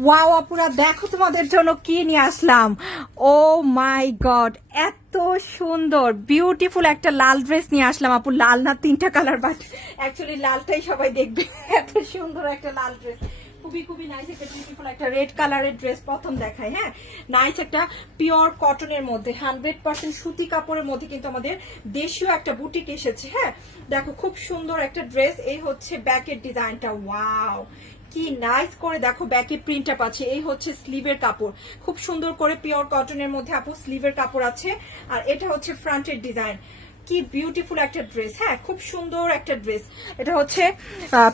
Wow আপুরা দেখো তোমাদের জন্য কি নিয়ে আসলাম। ও মাই গড, এত সুন্দর বিউটিফুল একটা লাল ড্রেস নিয়ে আসলাম আপু। লাল না, তিনটা কালার, বাট অ্যাকচুয়ালি লালটাই সবাই দেখবে। এত সুন্দর একটা লাল ড্রেস, খুবই খুবই নাইস একটা বিউটিফুল একটা রেড কালারের ড্রেস প্রথম দেখায়। হ্যাঁ, নাইস একটা পিওর কটনের মধ্যে 100% সুতি কাপড়ের মধ্যে কিন্তু আমাদের দেশীয় একটা বুটিক এসেছে। হ্যাঁ দেখো, খুব সুন্দর একটা ড্রেস। এই হচ্ছে ব্যাকের ডিজাইনটা, ওয়াও কি নাইস করে দেখো ব্যাকের প্রিন্টটা পাচ্ছে। এই হচ্ছে স্লিভের কাপড়, খুব সুন্দর করে পিওর কটনের মধ্যে আপু স্লিভের কাপড় আছে। আর এটা হচ্ছে ফ্রন্টের ডিজাইন, কি বিউটিফুল একটা ড্রেস। হ্যাঁ, খুব সুন্দর একটা ড্রেস। এটা হচ্ছে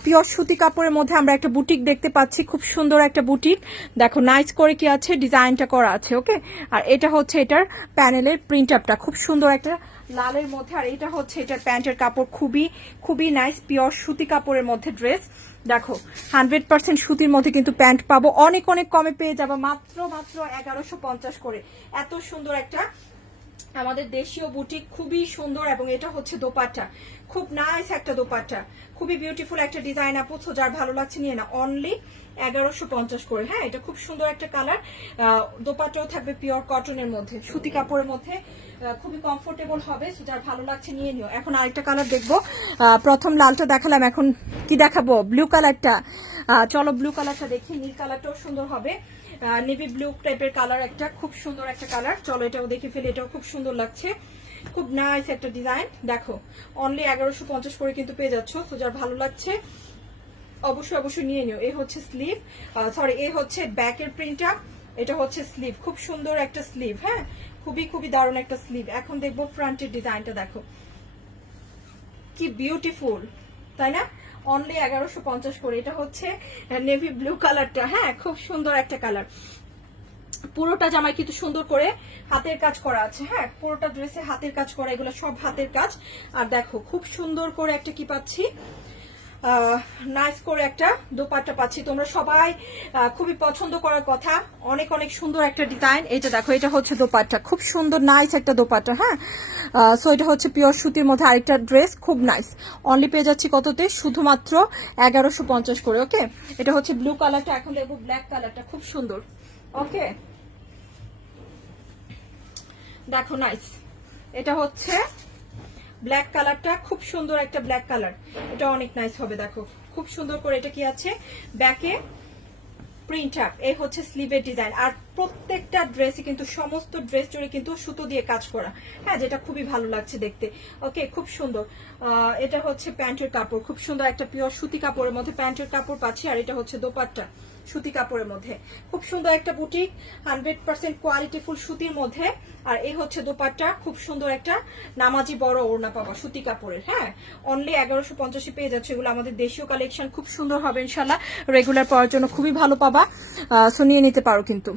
পিওর সুতি কাপড়ের মধ্যে আমরা একটা বুটিক দেখতে পাচ্ছি, খুব সুন্দর একটা বুটিক। দেখো নাইস করে কি আছে, ডিজাইনটা করা আছে। ওকে, আর এটা হচ্ছে এটার প্যানেলের প্রিন্ট আপটা, খুব সুন্দর একটা লালের মধ্যে। আর এটা হচ্ছে এটার প্যান্টের কাপড়, খুবই খুবই নাইস পিওর সুতি কাপড়ের মধ্যে ড্রেস। দেখো 100% সুতির মধ্যে কিন্তু প্যান্ট পাবো, অনেক অনেক কমে পেয়ে যাবো, মাত্র 1150 করে। এত সুন্দর একটা আমাদের দেশীয় বুটিক, খুবই সুন্দর। এবং এটা হচ্ছে দোপাট্টা, খুব নাইস একটা দোপাট্টা, খুবই বিউটিফুল একটা ডিজাইন আপু। যার ভালো লাগছে নিয়ে না, অনলি 1150 করে। হ্যাঁ, এটা খুব সুন্দর একটা কালার। দোপাট্টাও থাকবে পিওর কটনের মধ্যে, সুতি কাপড়ের মধ্যে, খুবই কমফোর্টেবল হবে। যার ভালো লাগছে নিয়ে নিও। এখন আরেকটা কালার দেখবো। প্রথম লালটা দেখালাম, এখন কি দেখাবো? ব্লু কালারটা। চলো ব্লু কালারটা দেখি, নীল কালারটাও সুন্দর হবে। নেভি ব্লু টাইপের কালার, একটা খুব সুন্দর একটা কালার। চলো এটাও দেখে ফেলি, এটাও খুব সুন্দর লাগছে, খুব নাইস একটা ডিজাইন। দেখো অনলি 1150 করে কিন্তু পেয়ে যাচ্ছ। তো যার ভালো লাগছে অবশ্যই অবশ্যই নিয়ে নিও। এই হচ্ছে স্লিভ, সরি এই হচ্ছে ব্যাকের প্রিন্টটা, এটা হচ্ছে স্লিভ, খুব সুন্দর একটা স্লিভ। হ্যাঁ, খুবই খুবই দারুণ একটা স্লিভ। এখন দেখবো ফ্রন্টের ডিজাইনটা, দেখো কি বিউটিফুল, তাই না? অনলি 1150 করে। এটা হচ্ছে নেভি ব্লু কালারটা। হ্যাঁ, খুব সুন্দর একটা কালার। পুরোটা জামায় কিন্তু সুন্দর করে হাতের কাজ করা আছে। হ্যাঁ, পুরোটা ড্রেসে হাতের কাজ করা, এগুলো সব হাতের কাজ। আর দেখো খুব সুন্দর করে একটা কি পাচ্ছি, নাইস করে একটা দোপাট্টা পাচ্ছি। তোমরা সবাই খুবই পছন্দ করার কথা, অনেক অনেক সুন্দর একটা ডিজাইন। এটা দেখো, এটা হচ্ছে দোপাট্টা, খুব সুন্দর নাইস একটা দোপাট্টা। হ্যাঁ, সো এটা হচ্ছে পিওর সুতির মধ্যে আরেকটা ড্রেস, খুব নাইস। অনলি পেয়ে যাচ্ছি কততে? শুধুমাত্র 1150 করে। ওকে, এটা হচ্ছে ব্লু কালারটা। এখন দেখবো ব্ল্যাক কালারটা, খুব সুন্দর। ওকে, দেখো নাইস, এটা হচ্ছে ব্ল্যাক কালারটা, খুব সুন্দর একটা ব্ল্যাক কালার। এটা অনেক নাইস হবে। দেখো খুব সুন্দর করে এটা কি আছে, ব্যাকে প্রিন্ট আপ। এই হচ্ছে স্লিভের ডিজাইন। আর প্রত্যেকটা ড্রেসই কিন্তু, সমস্ত ড্রেস জুড়ে কিন্তু সুতো দিয়ে কাজ করা। হ্যাঁ, যেটা খুবই ভালো লাগছে দেখতে। ওকে, খুব সুন্দর। এটা হচ্ছে প্যান্টের কাপড়, খুব সুন্দর একটা পিওর সুতি কাপড়ের মধ্যে প্যান্টের কাপড় পাচ্ছি। আর এটা হচ্ছে দোপাট্টা, সুতি কাপড়ের মধ্যে, খুব সুন্দর একটা বুটিক, 100% কোয়ালিটিফুল সুতির মধ্যে। আর এই হচ্ছে দোপাট্টা, খুব সুন্দর একটা নামাজি বড় ওড়না পাবা সুতি কাপড়ের। হ্যাঁ, অনলি 1150 পেয়ে যাচ্ছে। এগুলো আমাদের দেশীয় কালেকশন, খুব সুন্দর হবে ইনশাল্লাহ। রেগুলার পাওয়ার জন্য খুবই ভালো পাবা, সো নিয়ে নিতে পারো কিন্তু।